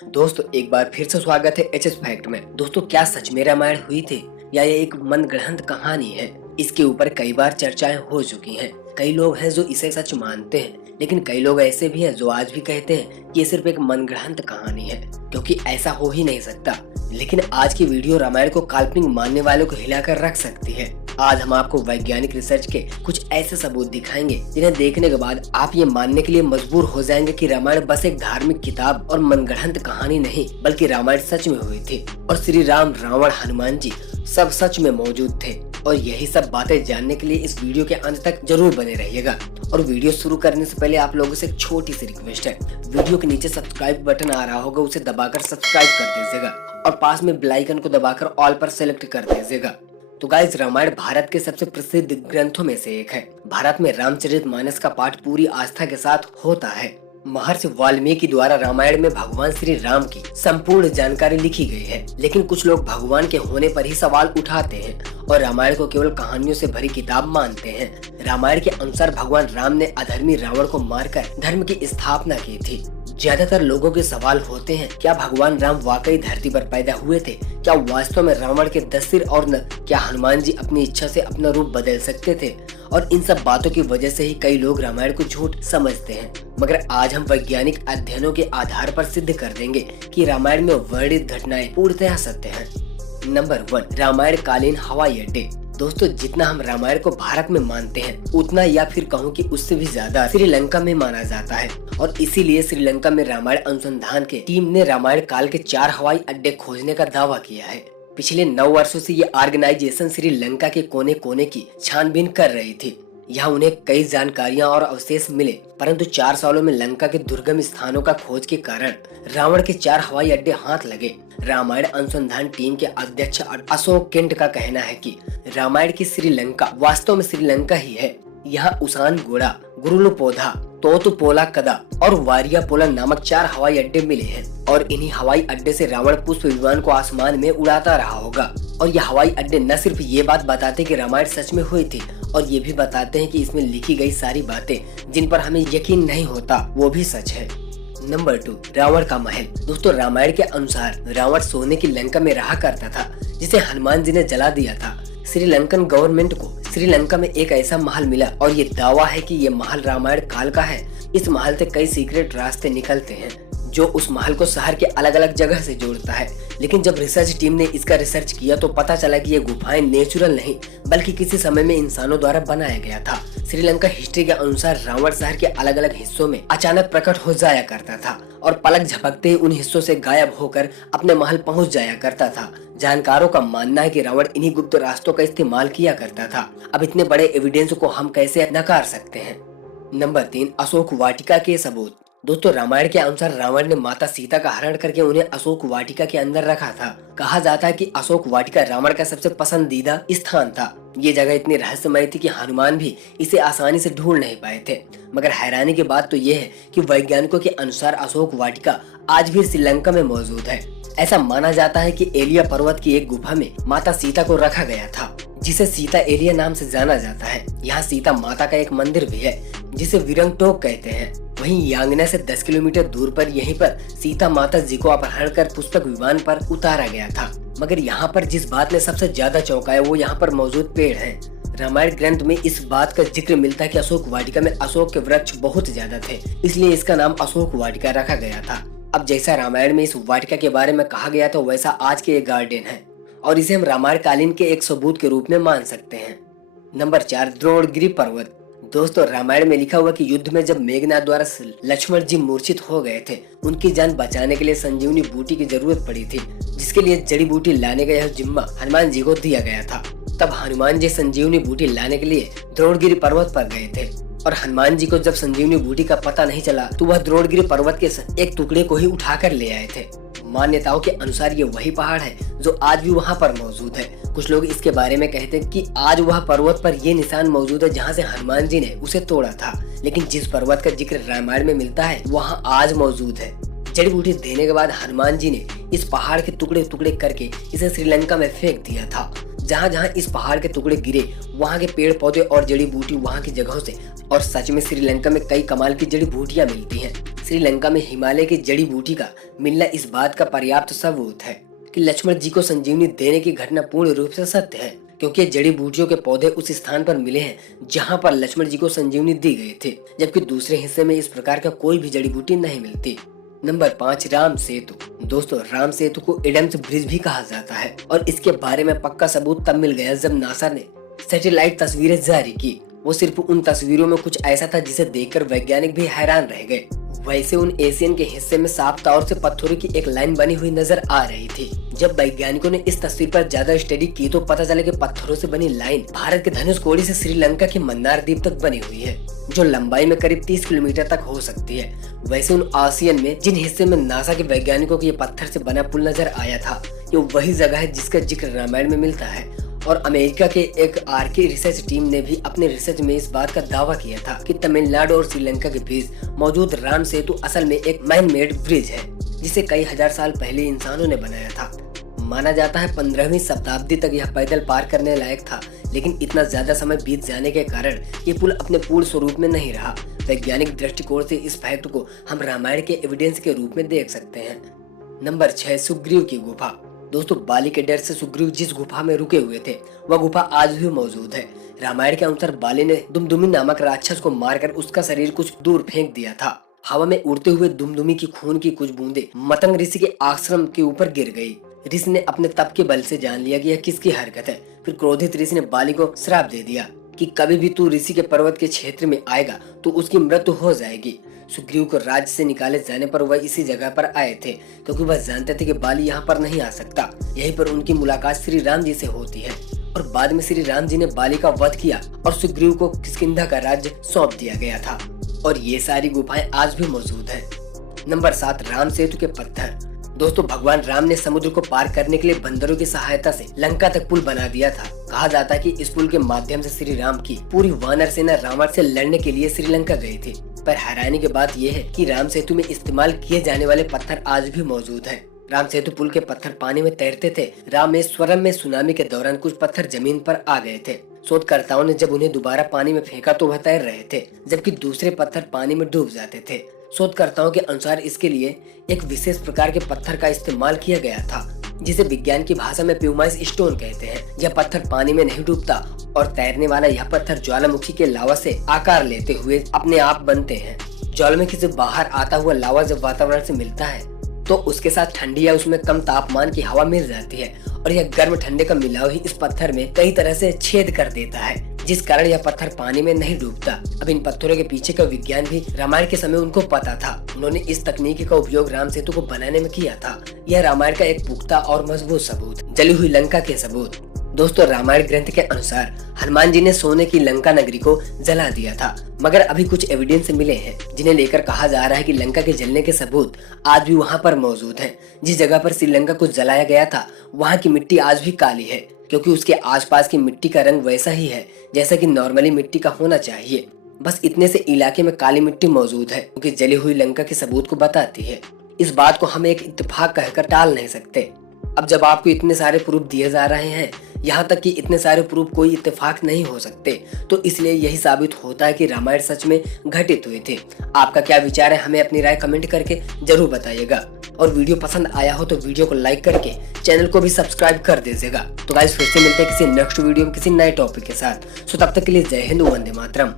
दोस्तों एक बार फिर से स्वागत है एच एस फैक्ट में। दोस्तों क्या सच में रामायण हुई थी या ये एक मनगढ़ंत कहानी है? इसके ऊपर कई बार चर्चाएं हो चुकी हैं। कई लोग हैं जो इसे सच मानते हैं, लेकिन कई लोग ऐसे भी हैं जो आज भी कहते हैं कि ये सिर्फ एक मनगढ़ंत कहानी है, क्योंकि ऐसा हो ही नहीं सकता। लेकिन आज की वीडियो रामायण को काल्पनिक मानने वालों को हिलाकर रख सकती है। आज हम आपको वैज्ञानिक रिसर्च के कुछ ऐसे सबूत दिखाएंगे जिन्हें देखने के बाद आप ये मानने के लिए मजबूर हो जाएंगे कि रामायण बस एक धार्मिक किताब और मनगढ़ंत कहानी नहीं, बल्कि रामायण सच में हुई थी और श्री राम, रावण, हनुमान जी सब सच में मौजूद थे। और यही सब बातें जानने के लिए इस वीडियो के अंत तक जरूर बने रहिएगा। और वीडियो शुरू करने से पहले आप लोगों से एक छोटी सी रिक्वेस्ट है, वीडियो के नीचे सब्सक्राइब बटन आ रहा होगा, उसे दबाकर सब्सक्राइब कर दीजिएगा और पास में बेल आइकन को दबाकर ऑल पर सेलेक्ट कर दीजिएगा। तो गाइस, रामायण भारत के सबसे प्रसिद्ध ग्रंथों में से एक है। भारत में रामचरितमानस का पाठ पूरी आस्था के साथ होता है। महर्षि वाल्मीकि द्वारा रामायण में भगवान श्री राम की संपूर्ण जानकारी लिखी गई है, लेकिन कुछ लोग भगवान के होने पर ही सवाल उठाते हैं और रामायण को केवल कहानियों से भरी किताब मानते हैं। रामायण के अनुसार भगवान राम ने अधर्मी रावण को मारकर धर्म की स्थापना की थी। ज्यादातर लोगों के सवाल होते हैं, क्या भगवान राम वाकई धरती पर पैदा हुए थे? क्या वास्तव में रावण के 10 सिर और न? क्या हनुमान जी अपनी इच्छा से अपना रूप बदल सकते थे? और इन सब बातों की वजह से ही कई लोग रामायण को झूठ समझते हैं। मगर आज हम वैज्ञानिक अध्ययनों के आधार पर सिद्ध कर देंगे कि रामायण में वर्णित घटनाएं पूर्णतः सत्य हैं। नंबर 1, रामायण कालीन हवाई अड्डे। दोस्तों, जितना हम रामायण को भारत में मानते हैं, उतना या फिर कहूँ कि उससे भी ज्यादा श्रीलंका में माना जाता है। और इसीलिए श्रीलंका में रामायण अनुसंधान के टीम ने रामायण काल के 4 हवाई अड्डे खोजने का दावा किया है। पिछले 9 वर्षों से ये ऑर्गेनाइजेशन श्रीलंका के कोने कोने की छानबीन कर रही थी। यहाँ उन्हें कई जानकारियां और अवशेष मिले, परंतु 4 सालों में लंका के दुर्गम स्थानों का खोज के कारण रावण के 4 हवाई अड्डे हाथ लगे। रामायण अनुसंधान टीम के अध्यक्ष अशोक केंट का कहना है कि रामायण की श्रीलंका वास्तव में श्रीलंका ही है। यहाँ उसान गोड़ा, गुरुलु पौधा, तोतुपोला कदा और वारियापोला नामक 4 हवाई अड्डे मिले हैं और इन्हीं हवाई अड्डे से रावण पुष्प विमान को आसमान में उड़ाता रहा होगा। और ये हवाई अड्डे न सिर्फ ये बात बताते कि रामायण सच में हुई थी, और ये भी बताते हैं कि इसमें लिखी गई सारी बातें जिन पर हमें यकीन नहीं होता वो भी सच है। नंबर 2, रावण का महल। दोस्तों, रामायण के अनुसार रावण सोने की लंका में रहा करता था, जिसे हनुमान जी ने जला दिया था। श्रीलंकन गवर्नमेंट को श्रीलंका में एक ऐसा महल मिला और ये दावा है कि ये महल रामायण काल का है। इस महल से कई सीक्रेट रास्ते निकलते हैं जो उस महल को शहर के अलग अलग जगह से जोड़ता है। लेकिन जब रिसर्च टीम ने इसका रिसर्च किया तो पता चला कि ये गुफाएं नेचुरल नहीं, बल्कि किसी समय में इंसानों द्वारा बनाया गया था। श्रीलंका हिस्ट्री के अनुसार रावण शहर के अलग अलग हिस्सों में अचानक प्रकट हो जाया करता था और पलक झपकते ही उन हिस्सों से गायब होकर अपने महल पहुंच जाया करता था। जानकारों का मानना है कि रावण इन्हीं गुप्त रास्तों का इस्तेमाल किया करता था। अब इतने बड़े एविडेंस को हम कैसे नकार सकते हैं? नंबर 3, अशोक वाटिका के सबूत। दोस्तों, रामायण के अनुसार रावण ने माता सीता का हरण करके उन्हें अशोक वाटिका के अंदर रखा था। कहा जाता है कि अशोक वाटिका रावण का सबसे पसंदीदा स्थान था। ये जगह इतनी रहस्यमय थी कि हनुमान भी इसे आसानी से ढूंढ नहीं पाए थे। मगर हैरानी की बात तो ये है कि वैज्ञानिकों के अनुसार अशोक वाटिका आज भी श्रीलंका में मौजूद है। ऐसा माना जाता है कि एलिया पर्वत की एक गुफा में माता सीता को रखा गया था, जिसे सीता एलिया नाम से जाना जाता है। यहाँ सीता माता का एक मंदिर भी है जिसे विरंगटोक कहते हैं। वहीं यांगना से 10 किलोमीटर दूर पर यहीं पर सीता माता जी को अपहरण कर पुष्पक विमान पर उतारा गया था। मगर यहाँ पर जिस बात ने सबसे ज्यादा चौंकाया वो यहाँ पर मौजूद पेड़ हैं। रामायण ग्रंथ में इस बात का जिक्र मिलता है कि अशोक वाटिका में अशोक के वृक्ष बहुत ज्यादा थे, इसलिए इसका नाम अशोक वाटिका रखा गया था। अब जैसा रामायण में इस वाटिका के बारे में कहा गया था, वैसा आज के एक गार्डन है और इसे हम रामायण कालीन के एक सबूत के रूप में मान सकते हैं। नंबर 4, द्रोणगिरी पर्वत। दोस्तों, रामायण में लिखा हुआ कि युद्ध में जब मेघनाथ द्वारा लक्ष्मण जी मूर्छित हो गए थे, उनकी जान बचाने के लिए संजीवनी बूटी की जरूरत पड़ी थी, जिसके लिए जड़ी बूटी लाने का यह जिम्मा हनुमान जी को दिया गया था। तब हनुमान जी संजीवनी बूटी लाने के लिए द्रोणगिरी पर्वत पर गए थे और हनुमान जी को जब संजीवनी बूटी का पता नहीं चला तो वह द्रोणगिरी पर्वत के एक टुकड़े को ही उठाकर ले आए थे। मान्यताओं के अनुसार ये वही पहाड़ है जो आज भी वहाँ पर मौजूद है। कुछ लोग इसके बारे में कहते हैं कि आज वह पर्वत पर ये निशान मौजूद है जहाँ से हनुमान जी ने उसे तोड़ा था, लेकिन जिस पर्वत का जिक्र रामायण में मिलता है वहाँ आज मौजूद है। जड़ी बूटी देने के बाद हनुमान जी ने इस पहाड़ के टुकड़े टुकड़े करके इसे श्रीलंका में फेंक दिया था। जहाँ जहाँ इस पहाड़ के टुकड़े गिरे वहाँ के पेड़ पौधे और जड़ी बूटी वहाँ की जगहों से, और सच में श्रीलंका में कई कमाल की जड़ी बूटियाँ मिलती हैं। श्रीलंका में हिमालय की जड़ी बूटी का मिलना इस बात का पर्याप्त सबूत है कि लक्ष्मण जी को संजीवनी देने की घटना पूर्ण रूप से सत्य है, क्योंकि जड़ी बूटियों के पौधे उस स्थान पर मिले हैं जहां पर लक्ष्मण जी को संजीवनी दी गई थी, जबकि दूसरे हिस्से में इस प्रकार का कोई भी जड़ी बूटी नहीं मिलती। नंबर 5, राम सेतु। दोस्तों, राम सेतु को एडम्स ब्रिज भी कहा जाता है और इसके बारे में पक्का सबूत तब मिल गया जब नासा ने सैटेलाइट तस्वीरें जारी की। वो सिर्फ उन तस्वीरों में कुछ ऐसा था जिसे देखकर वैज्ञानिक भी हैरान रह गए। वैसे उन एशियन के हिस्से में साफ तौर से पत्थरों की एक लाइन बनी हुई नजर आ रही थी। जब वैज्ञानिकों ने इस तस्वीर पर ज्यादा स्टडी की तो पता चला कि पत्थरों से बनी लाइन भारत के धनुषकोडी से श्रीलंका के मन्नार द्वीप तक बनी हुई है, जो लंबाई में करीब 30 किलोमीटर तक हो सकती है। वैसे उन आसियन में जिन हिस्से में नासा के वैज्ञानिकों को ये पत्थर से बना पुल नजर आया था, ये वही जगह है जिसका जिक्र रामायण में मिलता है। और अमेरिका के एक आर्की रिसर्च टीम ने भी अपने रिसर्च में इस बात का दावा किया था कि तमिलनाडु और श्रीलंका के बीच मौजूद राम सेतु असल में एक मैन मेड ब्रिज है, जिसे कई हजार साल पहले इंसानों ने बनाया था। माना जाता है 15वीं शताब्दी तक यह पैदल पार करने लायक था, लेकिन इतना ज्यादा समय बीत जाने के कारण ये पुल अपने पूर्ण स्वरूप में नहीं रहा। वैज्ञानिक दृष्टिकोण से इस फैक्ट को हम रामायण के एविडेंस के रूप में देख सकते हैं। नंबर 6, सुग्रीव की गुफा। दोस्तों, बाली के डर से सुग्रीव जिस गुफा में रुके हुए थे वह गुफा आज भी मौजूद है। रामायण के अनुसार बाली ने दुमदुमी नामक राक्षस को मारकर उसका शरीर कुछ दूर फेंक दिया था। हवा में उड़ते हुए दुमदुमी की खून की कुछ बूंदे मतंग ऋषि के आश्रम के ऊपर गिर गई। ऋषि ने अपने तप के बल से जान लिया कि यह किसकी हरकत है। फिर क्रोधित ऋषि ने बाली को श्राप दे दिया कि कभी भी तू ऋषि के पर्वत के क्षेत्र में आएगा तो उसकी मृत्यु हो जाएगी। सुग्रीव को राज्य से निकाले जाने पर वह इसी जगह पर आए थे, क्योंकि वह जानते थे कि बाली यहाँ पर नहीं आ सकता। यहीं पर उनकी मुलाकात श्री राम जी से होती है और बाद में श्री राम जी ने बाली का वध किया और सुग्रीव को किष्किंधा का राज्य सौंप दिया गया था। और ये सारी गुफाएं आज भी मौजूद हैं। नंबर 7, राम सेतु के पत्थर। दोस्तों, भगवान राम ने समुद्र को पार करने के लिए बंदरों की सहायता से लंका तक पुल बना दिया था। कहा जाता है कि इस पुल के माध्यम से श्री राम की पूरी वानर सेना रावण से लड़ने के लिए श्रीलंका गई थी। पर हैरानी की बात यह है कि राम सेतु में इस्तेमाल किए जाने वाले पत्थर आज भी मौजूद हैं। राम सेतु पुल के पत्थर पानी में तैरते थे। रामेश्वरम में सुनामी के दौरान कुछ पत्थर जमीन पर आ गए थे। शोधकर्ताओं ने जब उन्हें दोबारा पानी में फेंका तो वह तैर रहे थे, जबकि दूसरे पत्थर पानी में डूब जाते थे। शोधकर्ताओं के अनुसार इसके लिए एक विशेष प्रकार के पत्थर का इस्तेमाल किया गया था, जिसे विज्ञान की भाषा में प्यूमाइस स्टोन कहते हैं। यह पत्थर पानी में नहीं डूबता और तैरने वाला यह पत्थर ज्वालामुखी के लावा से आकार लेते हुए अपने आप बनते हैं। ज्वालामुखी से बाहर आता हुआ लावा जब वातावरण से मिलता है तो उसके साथ ठंडी या उसमें कम तापमान की हवा मिल जाती है और यह गर्म ठंडे का मिलाव ही इस पत्थर में कई तरह से छेद कर देता है, जिस कारण यह पत्थर पानी में नहीं डूबता। अब इन पत्थरों के पीछे का विज्ञान भी रामायण के समय उनको पता था। उन्होंने इस तकनीक का उपयोग राम सेतु को बनाने में किया था। यह रामायण का एक पुख्ता और मजबूत सबूत। जली हुई लंका के सबूत। दोस्तों, रामायण ग्रंथ के अनुसार हनुमान जी ने सोने की लंका नगरी को जला दिया था, मगर अभी कुछ एविडेंस मिले हैं जिन्हें लेकर कहा जा रहा है कि लंका के जलने के सबूत आज भी वहां पर मौजूद हैं। जिस जगह पर श्रीलंका को जलाया गया था वहां की मिट्टी आज भी काली है, क्योंकि उसके आसपास की मिट्टी का रंग वैसा ही है जैसा कि नॉर्मली मिट्टी का होना चाहिए। बस इतने से इलाके में काली मिट्टी मौजूद है, क्योंकि जली हुई लंका के सबूत को बताती है। इस बात को हम एक इत्तेफाक कहकर टाल नहीं सकते। अब जब आपको इतने सारे प्रूफ दिए जा रहे हैं, यहाँ तक कि इतने सारे प्रूफ कोई इत्तेफाक नहीं हो सकते, तो इसलिए यही साबित होता है कि रामायण सच में घटित हुए थे। आपका क्या विचार है, हमें अपनी राय कमेंट करके जरूर बताइएगा। और वीडियो पसंद आया हो तो वीडियो को लाइक करके चैनल को भी सब्सक्राइब कर दीजिएगा। तो गाइस, फिर से मिलते हैं किसी नेक्स्ट वीडियो में किसी नए टॉपिक के साथ। सो तब तक के लिए जय हिंद, वंदे मातरम।